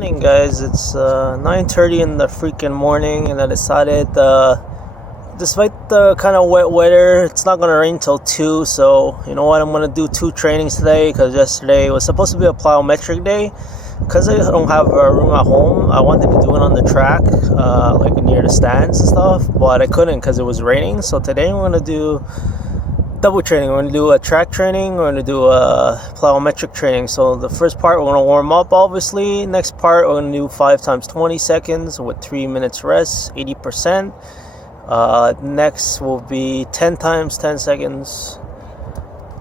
morning, guys. It's 9:30 in the freaking morning, and I decided, despite the kind of wet weather, it's not gonna rain till 2. So you know what? I'm gonna do 2 trainings today because yesterday was supposed to be a plyometric day. Because I don't have a room at home, I wanted to do it on the track, like near the stands and stuff, but I couldn't because it was raining. So today I'm gonna do double training. We're going to do a track training. We're going to do a plyometric training. So the first part, we're going to warm up, obviously. Next part, we're going to do 5 times 20 seconds with 3 minutes rest, 80%. Next will be 10 times 10 seconds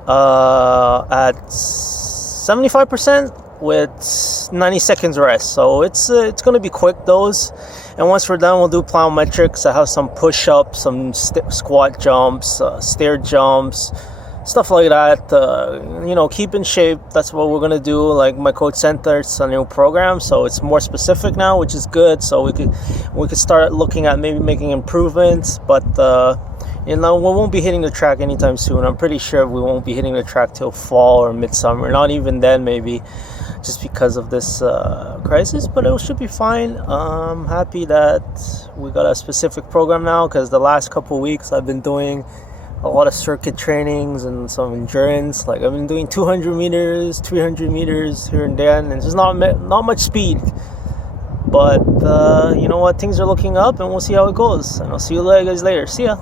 at 75% with 90 seconds rest. So it's going to be quick, those. And once we're done, we'll do plyometrics. I have some push-ups, some squat jumps, stair jumps, stuff like that. Keep in shape. That's what we're gonna do. Like my coach said, it's a new program, so it's more specific now, which is good. So we could start looking at maybe making improvements. But we won't be hitting the track anytime soon. I'm pretty sure we won't be hitting the track till fall or midsummer. Not even then, maybe. Just because of this crisis, but it should be fine. I'm happy that we got a specific program now, because the last couple weeks I've been doing a lot of circuit trainings and some endurance. Like I've been doing 200 meters, 300 meters here and there, and it's just not much speed. But you know what? Things are looking up, and we'll see how it goes. And I'll see you guys later. See ya.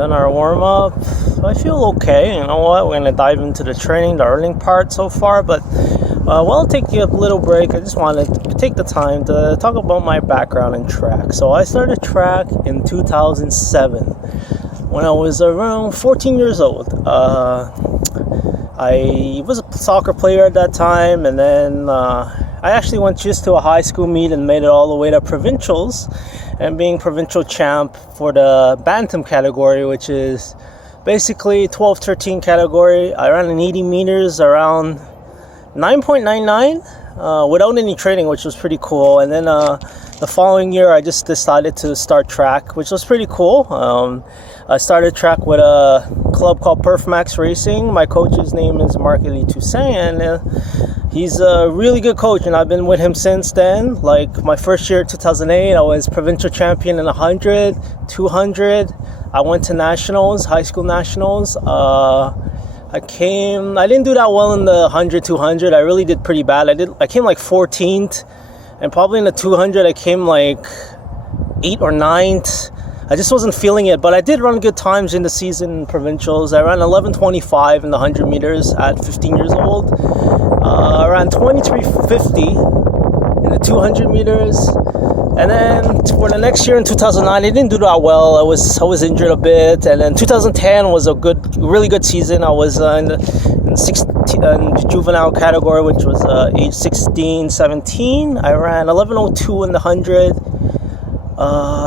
done our warm-up. I feel okay. You know what? We're gonna dive into the training, the earning part so far, but I'll take you a little break. I just wanted to take the time to talk about my background in track. So I started track in 2007 when I was around 14 years old. I was a soccer player at that time, and then I actually went just to a high school meet and made it all the way to provincials, and being provincial champ for the bantam category, which is basically 12-13 category. I ran in 80 meters around 9.99 without any training, which was pretty cool. And then the following year I just decided to start track, which was pretty cool. I started track with a club called Perfmax Racing. My coach's name is Marc-Élie Toussaint, and he's a really good coach, and I've been with him since then. Like my first year, 2008, I was provincial champion in 100, 200. I went to nationals, high school nationals. I didn't do that well in the 100, 200. I really did pretty bad. I came like 14th, and probably in the 200 I came like 8th or 9th. I just wasn't feeling it, but I did run good times in the season provincials. I ran 11:25 in the 100 meters at 15 years old. I ran 23:50 in the 200 meters. And then for the next year in 2009, I didn't do that well. I was injured a bit. And then 2010 was a really good season. I was in the juvenile category, which was age 16, 17. I ran 11:02 in the 100.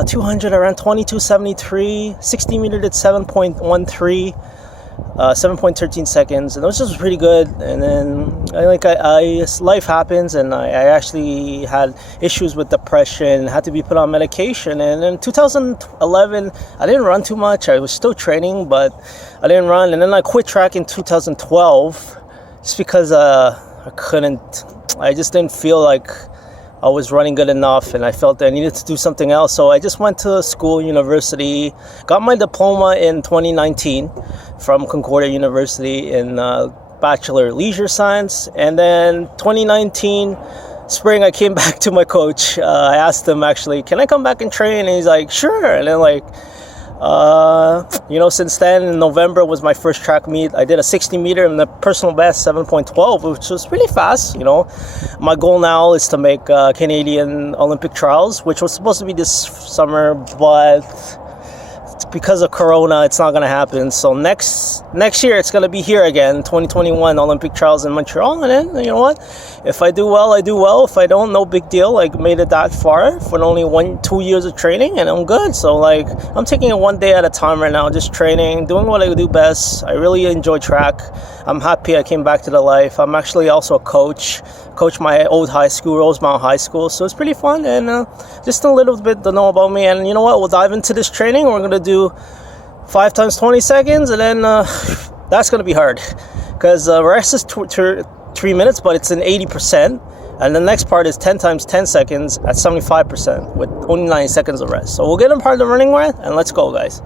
200, I ran 22:73. 60 meter did 7.13. 7.13 seconds, and it was just pretty good. And then life happens, and I actually had issues with depression, had to be put on medication. And in 2011 I didn't run too much. I was still training, but I didn't run. And then I quit track in 2012 just because I just didn't feel like I was running good enough, and I felt that I needed to do something else. So I just went to school, university, got my diploma in 2019 from Concordia University in Bachelor Leisure Science. And then 2019 spring, I came back to my coach. I asked him, actually, can I come back and train? And he's like, sure. And then since then, in November was my first track meet. I did a 60 meter and the personal best 7.12, which was really fast. My goal now is to make Canadian Olympic trials, which was supposed to be this summer, but because of Corona, it's not going to happen. So next year, it's going to be here again, 2021 Olympic trials in Montreal. And then, you know what? If I do well, I do well. If I don't, no big deal. I made it that far for only 2 years of training, and I'm good. So I'm taking it one day at a time right now, just training, doing what I do best. I really enjoy track. I'm happy I came back to the life. I'm actually also a coach my old high school, Rosemount High School. So it's pretty fun, and just a little bit to know about me. And you know what? We'll dive into this training. We're going to do 5 times 20 seconds, and then that's going to be hard because the rest is 3 minutes, but it's in 80%. And the next part is 10 times 10 seconds at 75% with only 90 seconds of rest. So we'll get in part of the running run, and let's go, guys.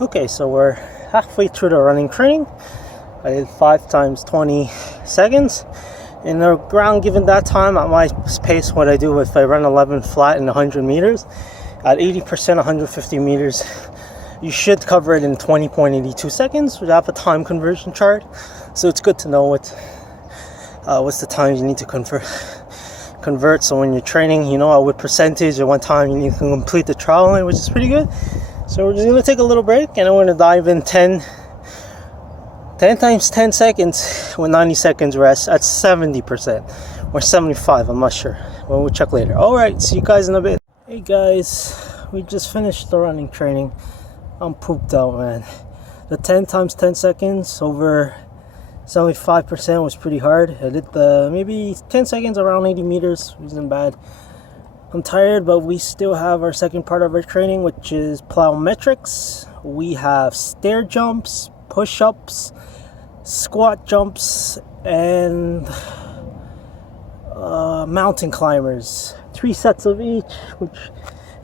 Okay, so we're halfway through the running training. I did 5 times 20 seconds. In the ground given that time, at my pace, what I do if I run 11 flat in 100 meters, at 80%, 150 meters, you should cover it in 20.82 seconds. We have a time conversion chart, so it's good to know what's the time you need to convert. So when you're training, what percentage or what time you need to complete the trial line, which is pretty good. So we're just going to take a little break, and then we're going to dive in 10 times 10 seconds with 90 seconds rest at 70% or 75, I'm not sure. Well, we'll check later. Alright, see you guys in a bit. Hey guys, we just finished the running training. I'm pooped out, man. The 10 times 10 seconds over 75% was pretty hard. I did maybe 10 seconds around 80 meters, wasn't bad. I'm tired, but we still have our second part of our training, which is plyometrics. We have stair jumps, push-ups, squat jumps, and mountain climbers. 3 sets of each, which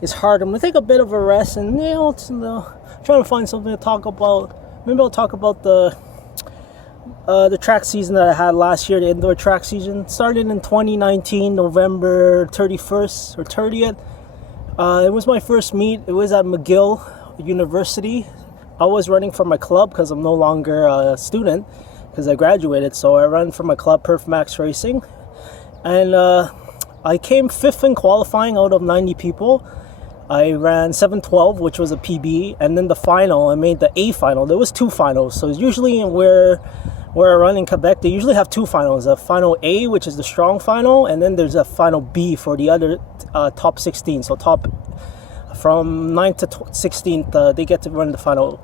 is hard. I'm gonna take a bit of a rest, and trying to find something to talk about. Maybe I'll talk about the track season that I had last year, the indoor track season. Started in 2019, November 31st or 30th. It was my first meet. It was at McGill University. I was running for my club because I'm no longer a student because I graduated. So I ran for my club, Perf Max Racing. And I came 5th in qualifying out of 90 people. I ran 7:12, which was a PB, and then the final, I made the A final. There was 2 finals, so usually where I run in Quebec, they usually have 2 finals: a final A, which is the strong final, and then there's a final B for the other top 16. So top from 9th to 16th, they get to run the final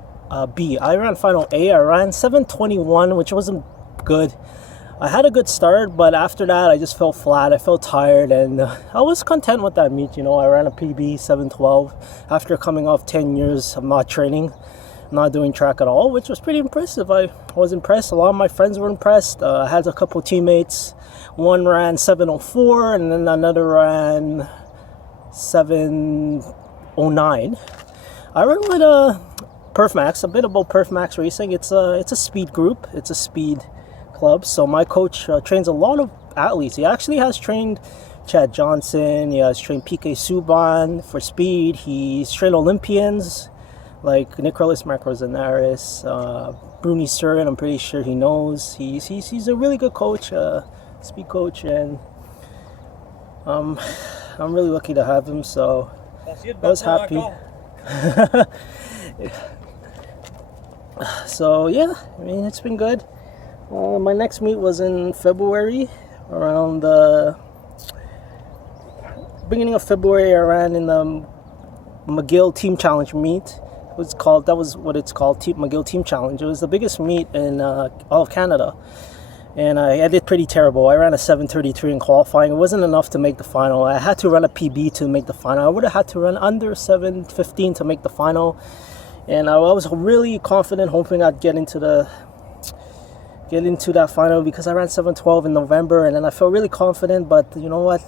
B. I ran final A. I ran 7:21, which wasn't good. I had a good start, but after that, I just felt flat. I felt tired, and I was content with that meet. I ran a PB 7:12 after coming off 10 years of not training, not doing track at all, which was pretty impressive. I was impressed. A lot of my friends were impressed. I had a couple teammates. One ran 7:04, and then another ran 7:09. I ran with Perf Max. A bit about Perf Max Racing. It's a speed group. It's a speed club. So my coach trains a lot of athletes. He actually has trained Chad Johnson. He has trained PK Subban for speed. He's trained Olympians like Nicholas Macrozanaris, Bruni Surin. I'm pretty sure he knows. He's a really good coach, speed coach, and I'm really lucky to have him. So I was happy. So yeah, I mean, it's been good. My next meet was in February, around the beginning of February. I ran in the McGill Team Challenge meet. That was what it's called, McGill Team Challenge. It was the biggest meet in all of Canada, and I did pretty terrible. I ran a 7:33 in qualifying. It wasn't enough to make the final. I had to run a PB to make the final. I would have had to run under 7:15 to make the final, and I was really confident, hoping I'd get into that final because I ran 7:12 in November, and then I felt really confident. But you know what?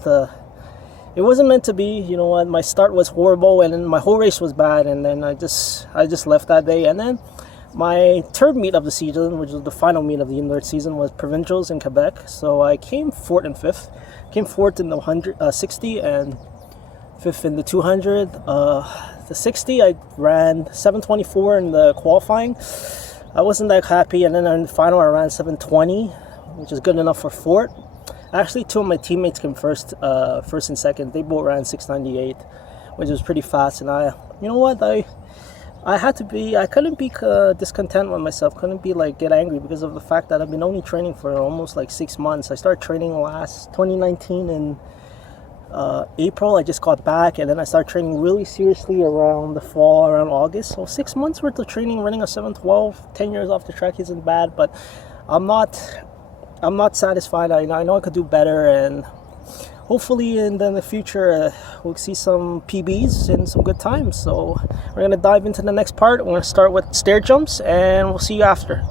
It wasn't meant to be. You know what? My start was horrible, and then my whole race was bad, and then I just left that day. And then my third meet of the season, which was the final meet of the indoor season, was provincials in Quebec. So I came 4th and 5th. Came 4th in the 60 and 5th in the 200. The 60 I ran 7:24 in the qualifying. I wasn't that happy, and then in the final I ran 7:20, which is good enough for 4th. Actually, 2 of my teammates came first and second. They both ran 6:98, which was pretty fast. And you know what? I couldn't be discontent with myself. Couldn't be get angry because of the fact that I've been only training for almost 6 months. I started training last 2019 in April. I just got back, and then I started training really seriously around the fall, around August. So 6 months worth of training, running a 7:12. 10 years off the track isn't bad, but I'm not satisfied. I know I could do better, and hopefully in the future we'll see some PBs and some good times. So we're gonna dive into the next part. We're gonna start with stair jumps, and we'll see you after.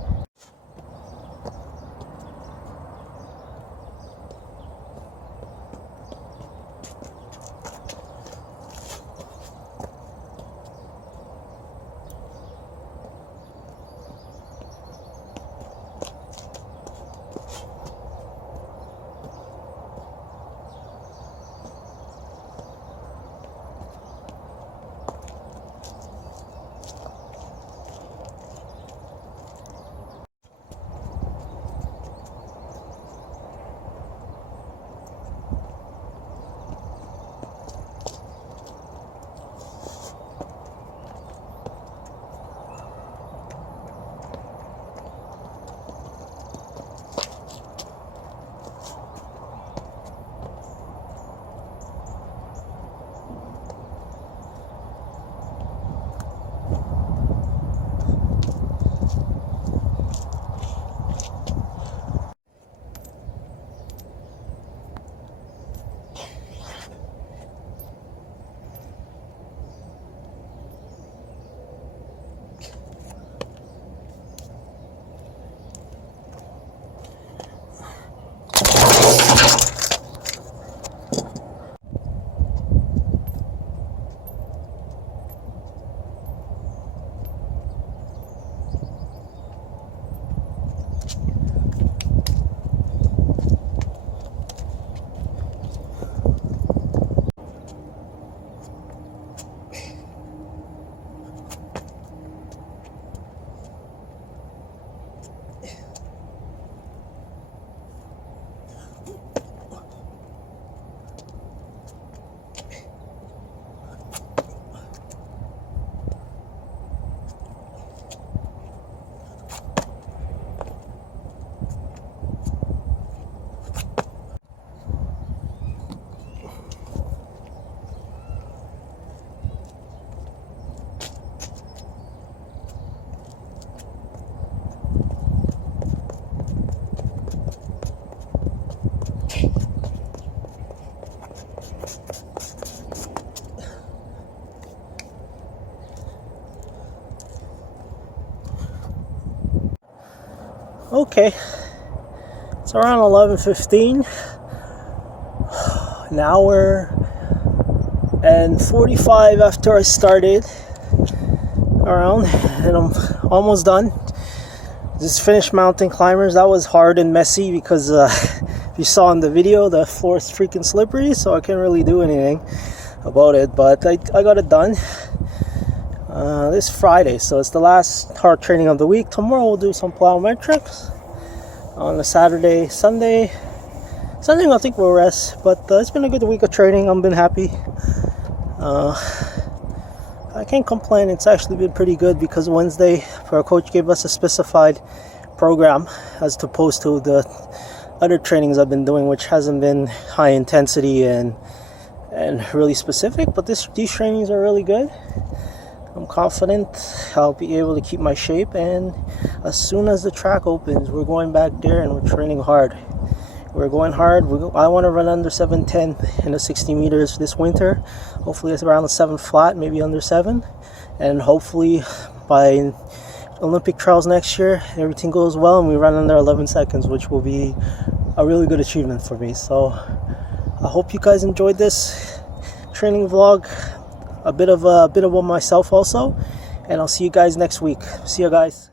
Okay, it's around 11:15, an hour and 45 after I started around, and I'm almost done. Just finished mountain climbers. That was hard and messy because if you saw in the video, the floor is freaking slippery, so I can't really do anything about it, but I got it done. This Friday, so it's the last hard training of the week. Tomorrow we'll do some plyometrics. On the Sunday I think we'll rest, but it's been a good week of training. I've been happy. I can't complain. It's actually been pretty good because Wednesday our coach gave us a specified program as opposed to the other trainings I've been doing, which hasn't been high intensity and really specific, but these trainings are really good. I'm confident I'll be able to keep my shape, and as soon as the track opens, we're going back there and we're training hard. We're going hard. I want to run under 7:10 in the 60 meters this winter. Hopefully it's around the 7 flat, maybe under 7, and hopefully by Olympic trials next year everything goes well and we run under 11 seconds, which will be a really good achievement for me. So I hope you guys enjoyed this training vlog, a bit of myself also, and I'll see you guys next week. See you guys.